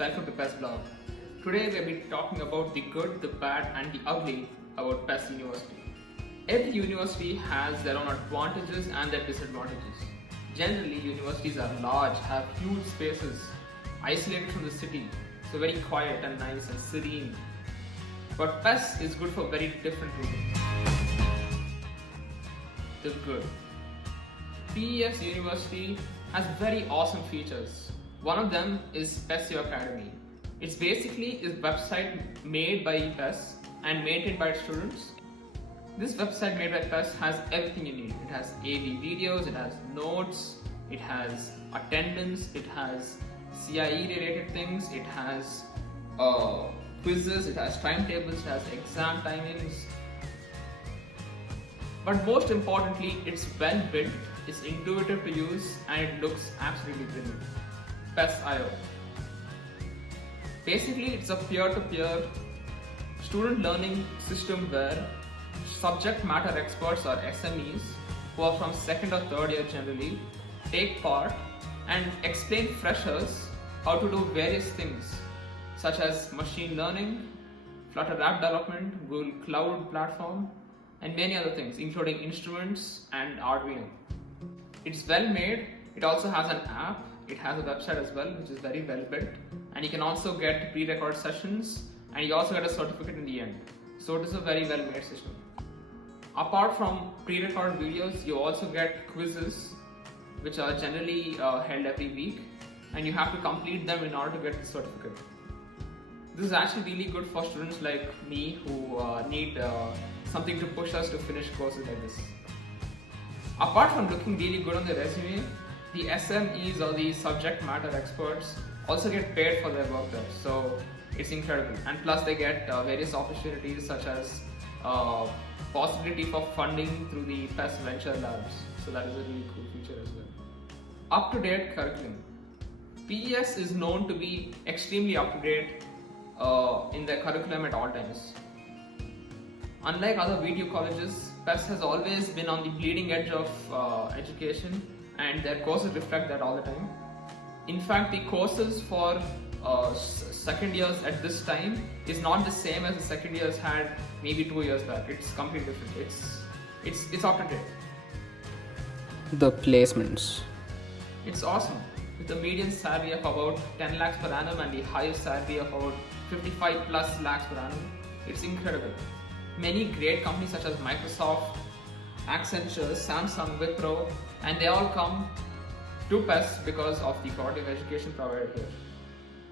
welcome to PES Blog. Today we will be talking about the good, the bad and the ugly about PES University. Every university has their own advantages and their disadvantages. Generally, universities are large, have huge spaces, isolated from the city, so very quiet and nice and serene. But PES is good for very different reasons. The good. PES University has very awesome features. One of them is PESio Academy. It's basically a website made by PES and maintained by students. This website made by PES has everything you need. It has AV videos, it has notes, it has attendance, it has CIE related things, it has quizzes, it has timetables, it has exam timings. But most importantly, it's well built, it's intuitive to use, and it looks absolutely brilliant. PES.io. Basically, it's a peer-to-peer student learning system where subject matter experts or SMEs who are from second or third year generally take part and explain freshers how to do various things such as machine learning, Flutter app development, Google Cloud platform, and many other things including instruments and Arduino. It's well made. It also has an app. It has a website as well, which is very well built, and you can also get pre-recorded sessions, and you also get a certificate in the end. So it is a very well made system. Apart from pre-recorded videos, you also get quizzes, which are generally held every week, and you have to complete them in order to get the certificate. This is actually really good for students like me who need something to push us to finish courses like this. Apart from looking really good on the resume, the SMEs or the subject matter experts also get paid for their work there, so it's incredible. And plus they get various opportunities such as possibility for funding through the PES Venture Labs, so that is a really cool feature as well. Up-to-date curriculum. PES is known to be extremely up-to-date in their curriculum at all times. Unlike other VTU colleges, PES has always been on the bleeding edge of education, and their courses reflect that all the time. In fact, the courses for second years at this time is not the same as the second years had maybe 2 years back. It's completely different. It's up to date. The placements. It's awesome. With a median salary of about 10 lakhs per annum and the highest salary of about 55 plus lakhs per annum, it's incredible. Many great companies such as Microsoft, Accenture, Samsung, Wipro, and they all come to PES because of the quality of education provided here.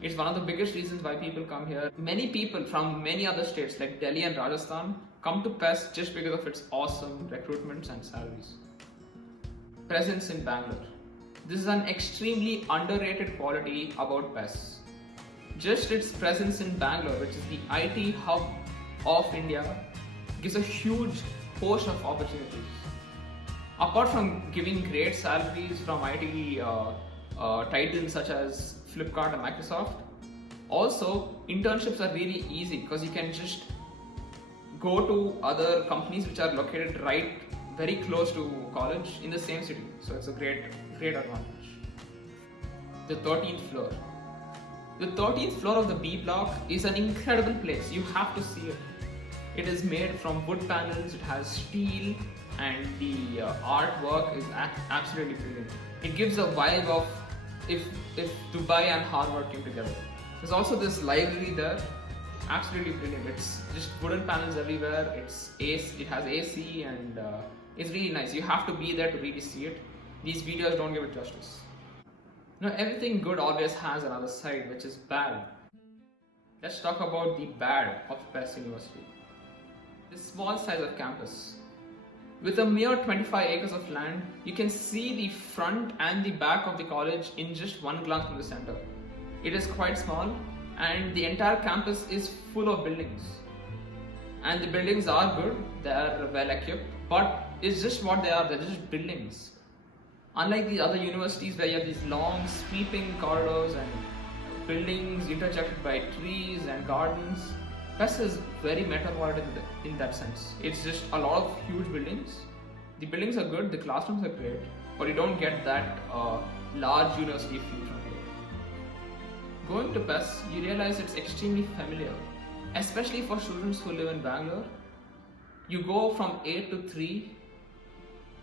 It's one of the biggest reasons why people come here. Many people from many other states like Delhi and Rajasthan come to PES just because of its awesome recruitments and salaries. Presence in Bangalore. This is an extremely underrated quality about PES. Just its presence in Bangalore, which is the IT hub of India, gives a huge host of opportunities. Apart from giving great salaries from IT titans such as Flipkart and Microsoft, also internships are really easy because you can just go to other companies which are located right very close to college in the same city. So it's a great advantage. The 13th floor. The 13th floor of the B block is an incredible place. You have to see it. It is made from wood panels, it has steel, and the artwork is absolutely brilliant. It gives a vibe of if Dubai and Harvard came together. There's also this library there, absolutely brilliant. It's just wooden panels everywhere, it has AC, and it's really nice. You have to be there to really see it. These videos don't give it justice. Now, everything good always has another side, which is bad. Let's talk about the bad of PES University. The small size of campus. With a mere 25 acres of land, you can see the front and the back of the college in just one glance from the center. It is quite small, and the entire campus is full of buildings. And the buildings are good, they are well equipped, but it's just what they are, they're just buildings. Unlike the other universities where you have these long sweeping corridors and buildings intersected by trees and gardens, PES is very metropolitan in that sense. It's just a lot of huge buildings. The buildings are good, the classrooms are great, but you don't get that large university feel from here. Going to PES, you realize it's extremely familiar, especially for students who live in Bangalore. You go from 8 to 3,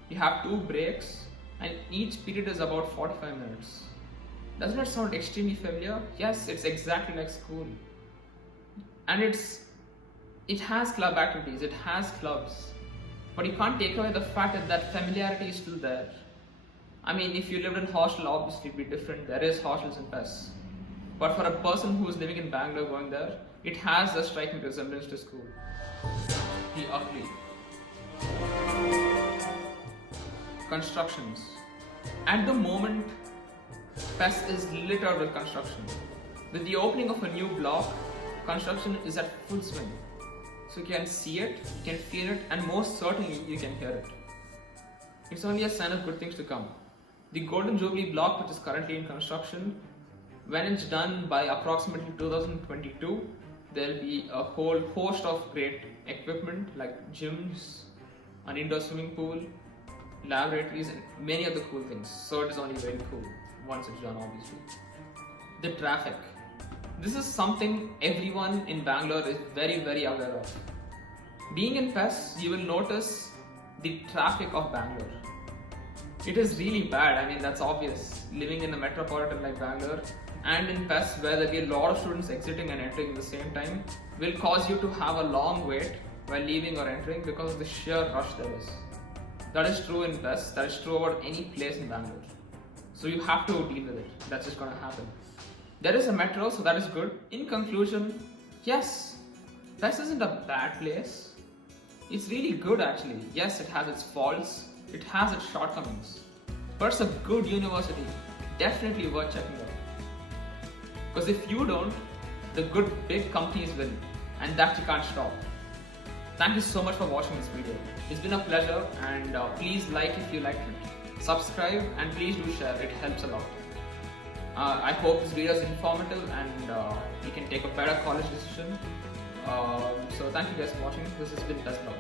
you have 2 breaks, and each period is about 45 minutes. Doesn't it sound extremely familiar? Yes, it's exactly like school. And it has club activities, it has clubs. But you can't take away the fact that that familiarity is still there. I mean, if you lived in hostel, obviously it'd be different. There is hostels in PES. But for a person who's living in Bangalore going there, it has a striking resemblance to school. The ugly. Constructions. At the moment, PES is littered with construction. With the opening of a new block, construction is at full swing. So you can see it, you can feel it, and most certainly you can hear it. It's only a sign of good things to come. The Golden Jubilee block, which is currently in construction, when it's done by approximately 2022, there'll be a whole host of great equipment like gyms, an indoor swimming pool, laboratories, and many other cool things. So it is only very cool once it's done, obviously. The traffic. This is something everyone in Bangalore is very, very aware of. Being in PES, you will notice the traffic of Bangalore. It is really bad. I mean, that's obvious. Living in a metropolitan like Bangalore and in PES, where there'll be a lot of students exiting and entering at the same time, will cause you to have a long wait while leaving or entering because of the sheer rush there is. That is true in PES, that is true about any place in Bangalore. So you have to deal with it. That's just gonna happen. There is a metro, so that is good. In conclusion, yes, PES isn't a bad place. It's really good actually. Yes, it has its faults, it has its shortcomings. But it's a good university. Definitely worth checking out. Because if you don't, the good big companies will. And that you can't stop. Thank you so much for watching this video. It's been a pleasure, and please like if you liked it. Subscribe and please do share, it helps a lot. I hope this video is informative and you can take a better college decision. So thank you guys for watching. This has been PES Blog.